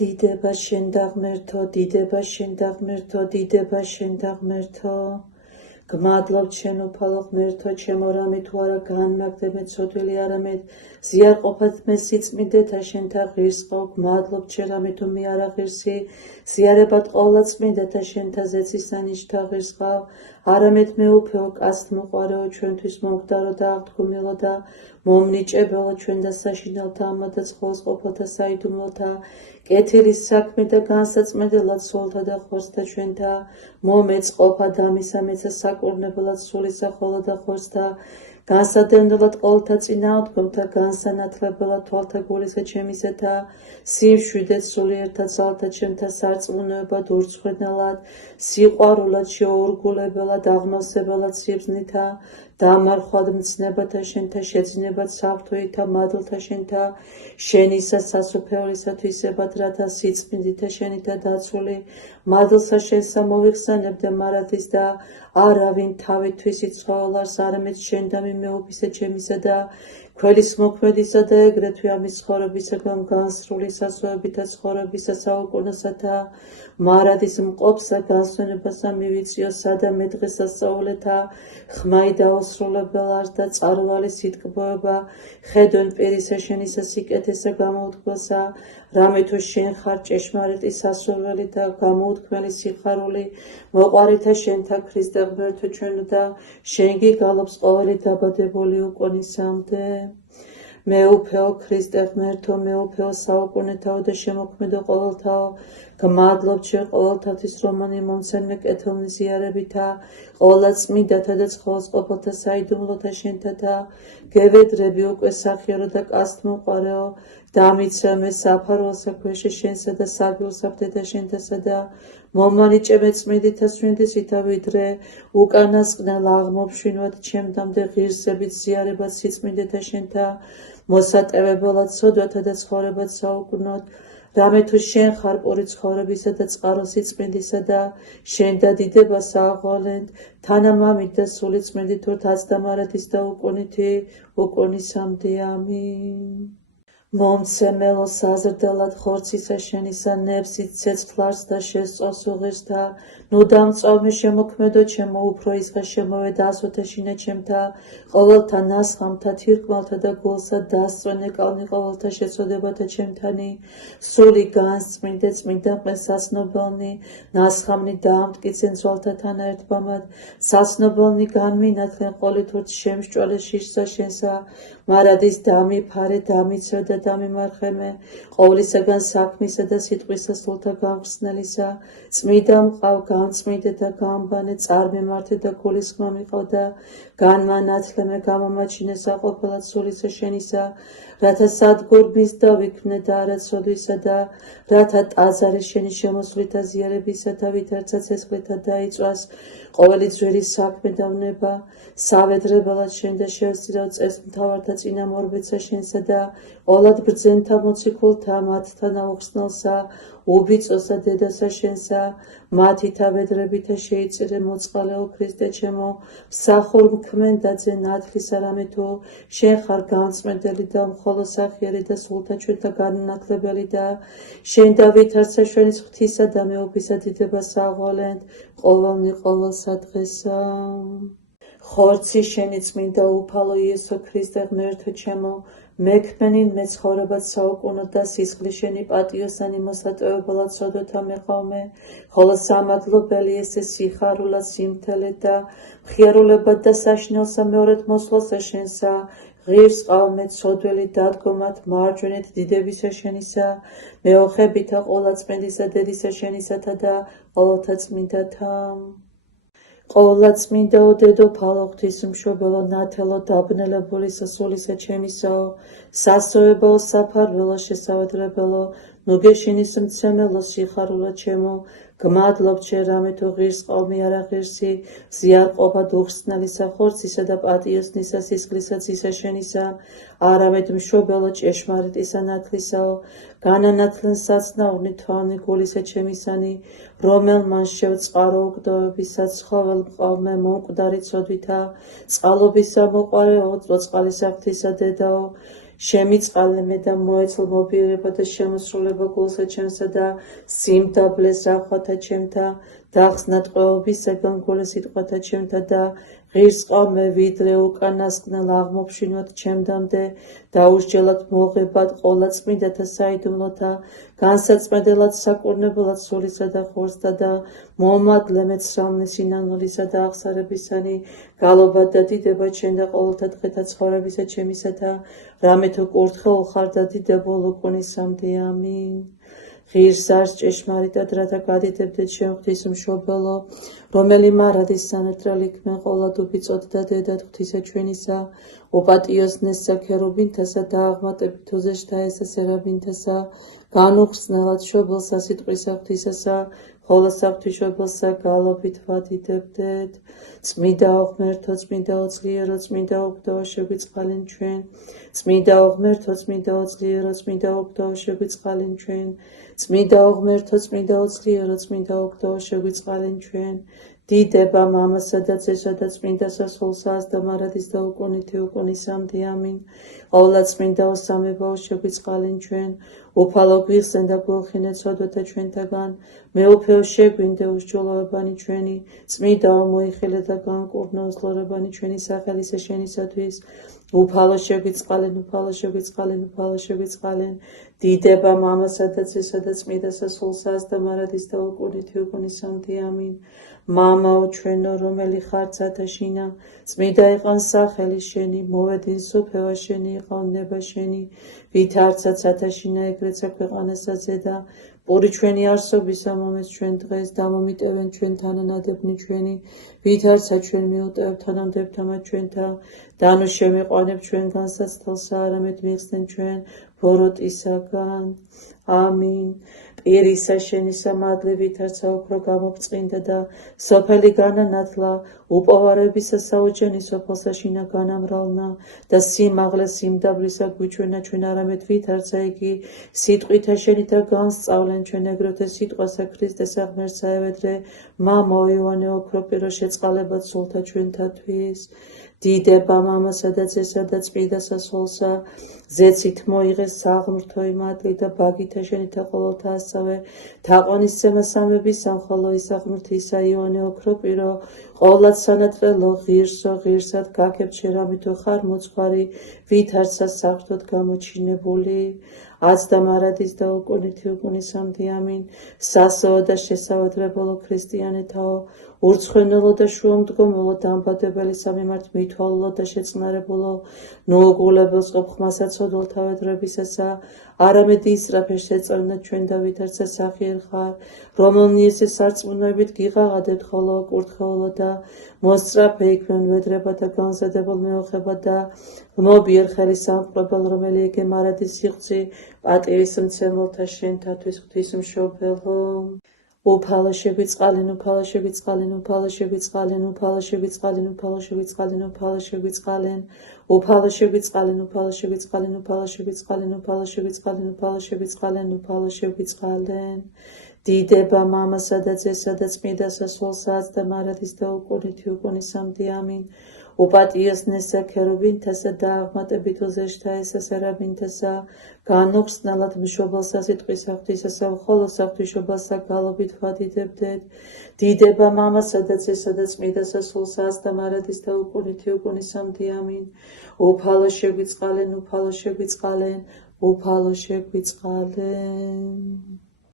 დიდება შენ და ღმერთო, დიდება შენ და ღმერთო, დიდება შენ და ღმერთო. გმადლობ შენ უფალო ღმერთო ჩემო, რამე თუ არა განმაგდე მე ცოდვილი არამედ ზიარყოფად მე სიწმინდეთა შენთა ღირს ყავ. გმადლობ შენ რამე თუ მე არა ღირსი ზიარებად ყავლა წმინდეთა შენთა ზეცისანიშთა ღირს ყავ. არამედ მე უფეო კაცთ მოყარეო, ჩვენთვის მომკვდარო და აღთქმილო და მომნიჭებელო, ჩვენ და საშინელთა ამადა ცხოველს ყოფილთა საიდუმლოთა კეთილის საქმე და განსაწმენდელად სულთა და ხორცთა ჩვენთა მომეწყობა და მისამეცა საკურნებელად სულისა ხოლო და ხორცთა განსადენდელად ყოველთა წინააღმდგომთა განსანათლებელად თვალთა გულისა ჩემისეთა სიმშვიდეთ სულიერთა ძალთა ჩემთა სარწმუნოებად ურცხვენელად სიყვარულად შეურგულებელად აღმავსებელად სიბზნითა დამარხვად მცნებათა შენთა შეძინებად საფრთხეთა მადლთა შენთა შენისა სასუფევლისათვისებად რათა სიწმინდითა შენითა დაცული მადლსა შენსა მოვიხსენებდე მარადის და არავინ თავისთვის იცხოველარს არამედ შენ და მეუფისა ჩემისა და ქველის მოქმედისა და ეგრეთვე ამის ცხოვრებისაგან განსრული სასოებითა ცხოვრებისა საუკუნოსათა მარადის მყოფსა განსვენებასა მივიწიოსა და მე დღეს ასწავლეთა ხმაი დაუსრულებელარს და წარვალი სიტკბოება ხედვენ პირისა შენისა სიკეთესა გამოუთქმელსა რამე თუ შენ ხარ ჭეშმარიტი სასურველი და გამოუთქმელი სიხარული მოყვარითა შენთა ქრისტე ღმერთო ჩვენო და შენ გიგალობს ყოველი დაბადებული უკონისამდე. მეუფეო ქრისტე ღმერთო, მეუფეო საუკუნეთაო და შემოქმედო ყოველთაო, გმადლობ შენ ყოველთათვის რომანი მომცემნე კეთილნი ზიარებითა ყოველა წმინდათა და ცხოველს ყოფილთა საიდუმლოთა შენთათა გევედრები უკვე სახიარო და კაცთ მოყვარეო დამიცემე საფარველსა ქვეშე შენსა და საგულსაფრთეთა შენთასა და მომანიჭებე წმინდითა სვინდისითა ვიდრე უკანასკნელ აღმოფშვინვად ჩემდამდე ღირსებით ზიარებად სიწმინდეთა შენთა მოსატევებელად სოდვათა და ცხოვრებად საუკუნოდ რამე თუ შენ ხარ პური ცხოვრებისა და წყარო სიწმინდისა და შენ და დიდებასა აღვალენთ თანამამით და სული წმინდით ურთ აც და მარადის და უკუნითი უკუნისამდე ამინ. მომცემელო საზრდელად ხორცისა შენისა ნებსით ცეცხლარს და შესწავს უღირსთა ნუ დამწვავმე შემოქმედო ჩემო უფრო ისღა შემოვედა ასოთა შინა ჩემთა ყოველთა ნასხამთა თირკმალთა და გულსა დასწვენე კალნი ყოველთა შეწოდებათა ჩემთანი სული განსწმინდე წმინდა ყმე საცნობელნი ნასხამნი დაამტკიცენ ძვალთა თანაერთბამად საცნობელნი განმინათლენ ყოლით ურთ შემსჭვალე შიშსა შენსა მარადის დამიფარე დამიცვე და დამიმარხემე ყოვლისაგან საქმისა და სიტყვისა სულთა გამხსნელისა წმიდა მყავ განწმიდე და გამბანე წარმემართე და გულის ხმა მიყავ და განმანათლემე გამომაჩინე საყოფელად სულისა შენისა რათა სადგურბის და ვიქმნე და არაცოდვისა და რათა ტაძარი შენი შემოსვლითა ზიარებისათა ვითარცა ცეცხლითა დაიწვას ყოველი ძვირის საქმე და ვნება სავედრებელად შენ და შევსწირავ წეს მთავართა წინამორბეცა შენსა და ყოვლად ბრძენთა მოციქულთა მათთან აუხსნელსა უბიწოსა დედასა შენსა მათი თავედრებითა შეიწირე მოწყალეო ქრისტე ჩემო მსახურ მქმენდაძე ნათლის არამე თუ შენ ხარ განწმენდელი და მხოლოდ სახიერი და სულთა ჩვენთა განმანათლებელი და შენ და ვითარცა ჩვენის ღვთისა და მეუფისა დიდებას აღვალენთ ყოველნი ყოველსა დღესა. ხორცი შენი წმინდა უფალო იესო ქრისტე ღმერთო ჩემო მექმენინ მე ცხოვრებად საუკუნოდ და სისხლი შენი პატიოსანი მოსატევებელად სოდოთა მეყავმე ხოლო სამადლობელი ესე სიხარულად სიმთელეთ და მხიარულებად და საშინელსა მეორედ მოსვლასა შენსა ღირს ყავმე ცოდველი დადგომად მარჯვენეთ დიდებისა შენისა მეოხებითა ყოვლა წმინდისა დედისა შენისათა და ყოველთა წმინდათა ყოვლა წმინდაო დედოფალო ღვთისმშობელო ნათელო დაბნელებული სასულისა ჩემისაო სასოებაო საფარველო შესავედრებელო ნუგეშინის მცემელო სიხარულო ჩემო გმადლობ შენ რამე თუ ღირს ყავმი არა ღირსი ზიარყოფად უხსნელისა ხორცისა და პატიოსნისა სისხლისა ძისა შენისა არამედ მშობელო ჭეშმარიტისა ნათლისაო განანათლენ საცნაურნი თვალნი გულისა ჩემისანი რომელმან შევწყარო უგდოებისა ცხოველ მყავმე მომკვდარი ცოდვითა წყალობისა მოყვარეო წოწყალისა ღვთისა დედაო შემიწყალე მე და მოეცლ მობიერება და შემოსრულება გულსა ჩემსა და სიმდაბლეს რახვათა ჩემთა და ხსნატყვეობისაგან გულე სიტყვათა ჩემთა და ღირსყავ მე ვიდრე უკანასკნელ აღმოფშინოთ ჩემდამდე და უსჯელად მოღებად ყოლა წმინდათა საიდუმლოთა განსაწმედელად საკურნებელად სულისა და ხორცთა და მომადლე მეცრამლი სინანულისა და აღსარებისანი გალობა და დიდება ჩემ და ყოველთა დღეთა ცხოვრებისა ჩემისათა რამე თუ კურთხეულ ხარ და დიდებულ უკუნისამდე ამინ ღირს არს ჭეშმარიტად რათა გადიდებდეთ ჩემ ღვთისმშობელო რომელი მარადის სანატრალი იქმენ ყოლა დუბიწოდ და დედად ღვთისა ჩვენისა უპატიოსნესსა ქერუბინთასა და აღმატებით უზეშთა ესა სერაბინთასა განუხსნელად მშობელსა სიტყვისა ღვთისასა ხოლო საღვთისმშობელსა გალობით ვადიდებდეთ წმიდაო ღმერთო წმიდაო ძლიერო წმიდაო ღვთაო შეგვიწყალენ ჩვენ წმიდაო ღმერთო წმიდაო ძლიერო წმიდაო ღვთაო შეგვიწყალენ ჩვენ წმიდაო ღმერთო წმიდაო ძლიერო წმიდაო ღვთაო შეგვიწყალენ ჩვენ დიდება მამასა და ძესა და წმინდა სასულსას და მარადის და უკუნითი უკუნისამდე ამინ ყოვლად წმინდაო სამებაო შეგვიწყალენ ჩვენ უფალო გვიხსენ და გულხინე ცოდვათა ჩვენთაგან მეუფეო შეგვინდე უსჯულოებანი ჩვენი წმინდაო მოიხილე და განკურნო უსლორებანი ჩვენი სახელისა შენისათვის უფალო შეგვიწყალენ უფალო შეგვიწყალენ უფალო შეგვიწყალენ დიდება მამასა და ძესა და წმინდა სასულსას და მარადის და უკუნითი უკუნისამდე ამინ მამაო ჩვენო რომელი ხარ ცათაშინა წმინდა იყან სახელი შენი მოვედინ სუფევა შენი იყავ ნება შენი ვით არცა ცათაშინა ეგრეცა ქვეყანასა ზედა პური ჩვენი არსობისა მომეს ჩვენ დღეს დამომიტევენ ჩვენ თანანადებნი ჩვენი ვით არცა ჩვენ მიუტევ თანამდებთამა ჩვენთა დანუ შემიყვანებ ჩვენ განსაცდელსა არამედ მიხსენ ჩვენ ბოროტისაგან ამინ პირისა შენისა მადლი ვით არცა უფრო გამოფწყინდა და სოფელი განანათლა უპოვარებისა საოჯენი სოფელსა შინა განამრალნა და სიმაღლე სიმდაბლისა გვიჩვენა ჩვენ არამედ ვით არცა იგი სიტყვითა შენითა განსწავლენ ჩვენ ეგრეთე სიტყვასა ქრისტესა ღმერთსა ევედრე მამაო იოანე ოქროპირო შეწყალებად სულთა ჩვენთათვის დიდება მამასა და ძესა და წმინდა სასულსა ზეცით მოიღეს საღმრთო იმატლი და ბაგითა შენითა ყოველთა ასავე თაყვანისცემა სამების სამხოლო ისაღმრთისა იოანე ოქროპირო ყოვლად სანატრელო ღირსო ღირსად გაგებთ შერამითო ხარ მოცხვარი ვით არცა საფრთხოდ გამოჩინებული აცდა მარადის და უკუნითი უკუნისამდე ამინ სასოო და შესავადრებელო ქრისტიანეთაო ურცხვენელო და შუამდგომელო დამბადებელი სამიმართ მითვალულო და შეწყნარებულო ნუუგულებელს ყოფხმასა ცოდველთავედრებისასა არამედ ისრაფე შეწევნა ჩვენ და ვით არცა სახიერ ხარ რომელნი ესე სარწმუნოებით გიღაღადებთ ხოლო კურთხეულო და მოსწრაფე იქმენ ვედრება და განზადებულ მეოხება და მობიერ ხელის სამყრობელ რომელი იგე მარადის სიღვწი პატივის მცემელთა შენთათვის ღვთისმშობელო უფალო შეგვიწყალენ უფალო შეგვიწყალენ უფალო შეგვიწყალენ უფალო შეგვიწყალენ უფალო შეგვიწყალენ უფალო შეგვიწყალენ უფალო შეგვიწყალენ უფალო შეგვიწყალენ უფალო შეგვიწყალენ უფალო შეგვიწყალენ უფალო შეგვიწყალენ უფალო შეგვიწყალენ დიდება მამასა და ძესა და წმინდა სასულსას და მარადის და უკუნითი უკუნისამდე ამინ უპატიოსნესსა ქერუბინთასა და აღმატებით უზეშთა ესა სერაბინთასა განუხსნელად მშობელსა სიტყვისა ღვთისასა ხოლო საღვთისმშობელსა გალობით ვადიდებდეთ დიდება მამასა და ძესა და წმინდა სასულსას და მარადის და უკუნითი უკუნისამდე ამინ უფალო შეგვიწყალენ უფალო შეგვიწყალენ უფალო შეგვიწყალენ